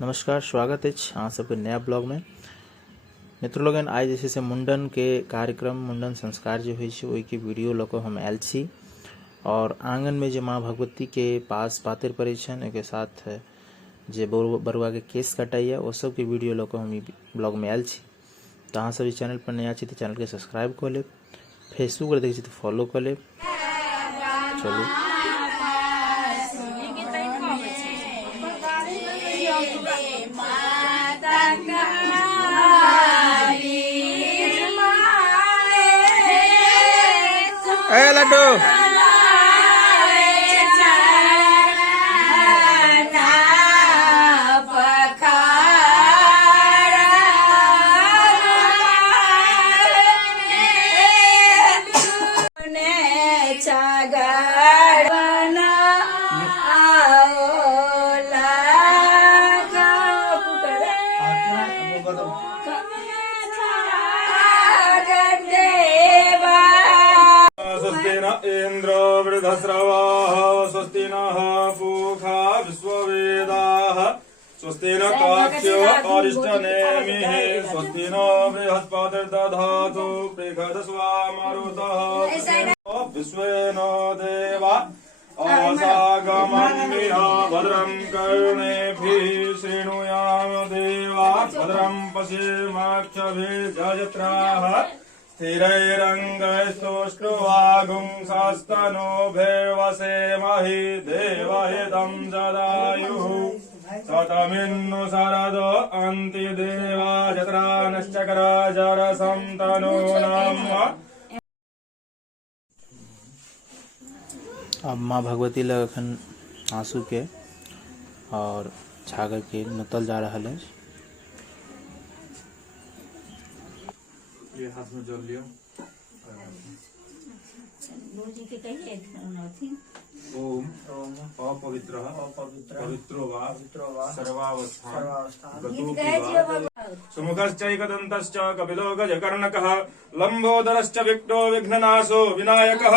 नमस्कार, स्वागत है अहाँ सबके नया ब्लॉग में। मित्र लोगन, आइ जे छै से मुंडन के कार्यक्रम, मुंडन संस्कार जो होइ छै ओहि के वीडियो लऽ कऽ हम आयल छी। और आंगन में जे माँ भगवती के पास पातरि पड़ै छनि, एके साथ जे बरुआ के केस कटाइया ओ सब के वीडियो लऽ कऽ हम ई ब्लॉग में आयल छी। तो अहाँ सब चैनल पर नया छी तो चैनल के सब्सक्राइब कऽ लेब, फेसबुक पर देखै छी तो फॉलो कऽ लेब। चलू ए लड्डू इंद्रो वृद्धस्रवाः स्वस्ति नः पूषा विश्ववेदाः स्वस्ति न काक्ष्यो अरिष्टनेमिः स्वस्ति न बृहस्पतिर्दधातु बृहदस्वामरुतः विश्वेन देवा आसागमन्मिह भद्रं कर्णेभिः शृणुयाम देवा भद्रं पश्येमाक्षभिर्जयत्राः स्थिरैरङ्गैस्तुष्ट्वागुंसास्तनोभिर्वसेमहि देवहितं जदायुः शतमिन्नु शरदो अन्ति देवा जत्रा नश्चक्र जरसं तनूनाम्। अब माँ भगवती लग अखन आंसू के और छागर के नोतल जा रहा है। ये हाथ में जल लियो। ओम अपवित्रः पवित्रो वा सर्वावस्थां सुमुखश्चैकदन्तश्च कपिलो गजकर्णकः लम्बोदरश्च विघ्नो विघ्ननाशो विनायकः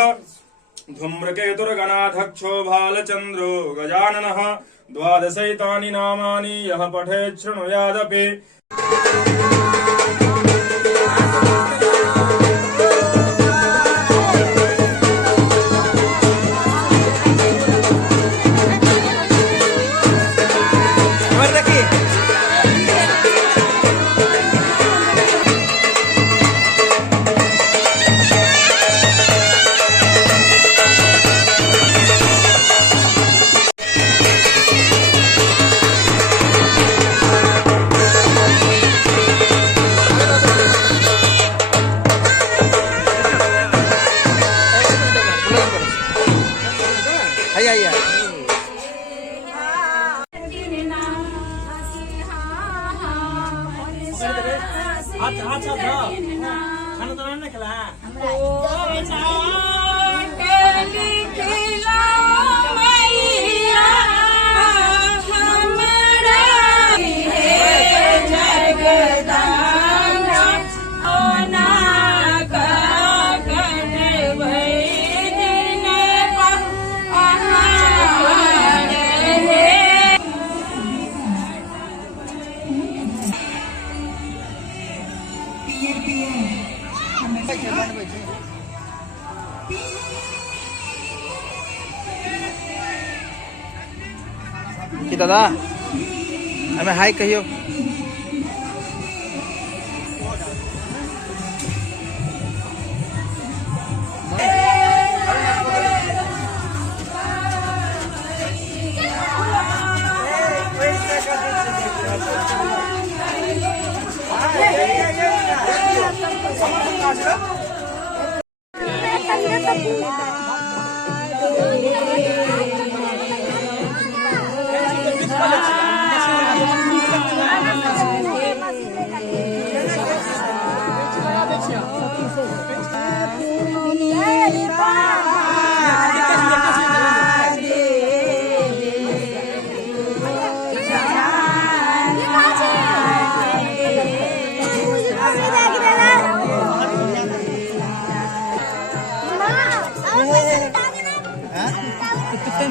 धूम्रकेतुर्गणाध्यक्षो भालचन्द्रो गजाननः द्वादशैतानि नामानि यः पठेत् शृणुयादपि। अच्छा खाना तो नहीं खिला कि दादा हमें हाय कहियो।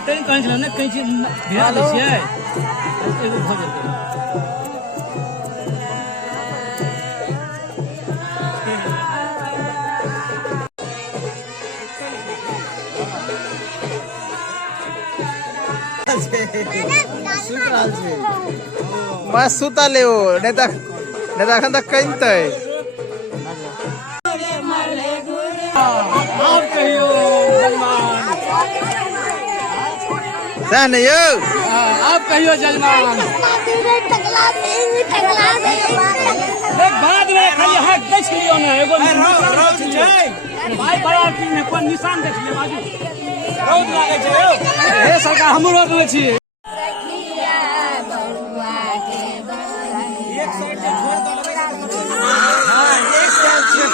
कहीं कहीं कहीं एगो भोजन करू। बस सुता ले नेता खन तक कहिते आप कहियो जजमान, सन यो आप कहियो जजमान। एक बाद में खाली हाथ देख लियो ना, एगो भाई बड़ा की में कोन निशान देख लियो बाजू बहुत लागे छै यौ। हे सरकार हमरो रोक ले छी। एक साइड से छोड़ दो लगे। हां एक साइड से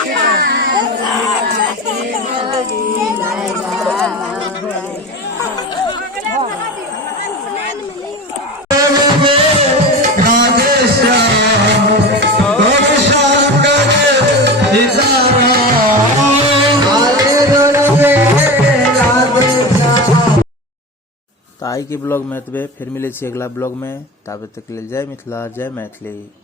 तो आई के ब्लॉग में एतबे, फिर मिले छी अगला ब्लॉग में। तब तक लेल जय मिथिला, जय मैथिली।